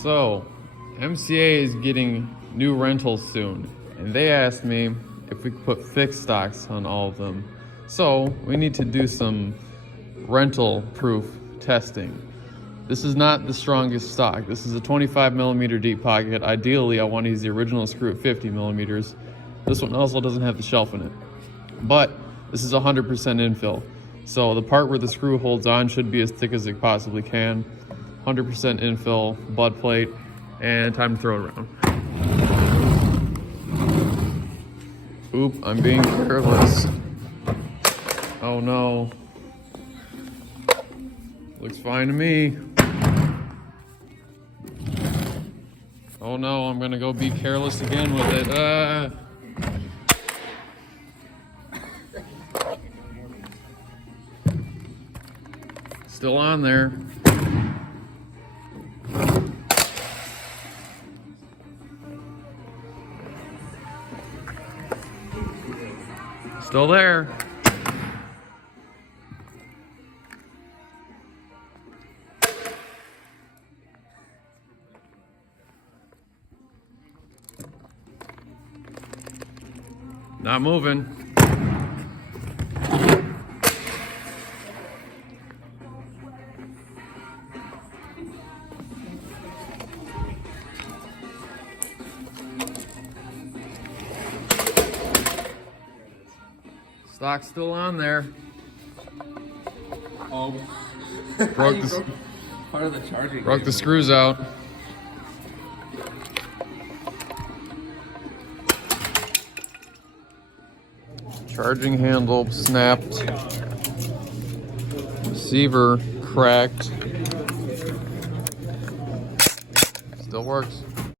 So, MCA is getting new rentals soon, and they asked me if we could put fixed stocks on all of them. So, we need to do some rental-proof testing. This is not the strongest stock. This is a 25 millimeter deep pocket. Ideally, I want to use the original screw at 50 millimeters. This one also doesn't have the shelf in it. But this is 100% infill. So the part where the screw holds on should be as thick as it possibly can. 100% infill, butt plate, and time to throw it around. Oop, I'm being careless. Oh no. Looks fine to me. Oh no, I'm gonna go be careless again with it. Still on there. Still there. Not moving. Stock's still on there. Oh. Broke the part of the charging. broke the screws out. Charging handle snapped. Receiver cracked. Still works.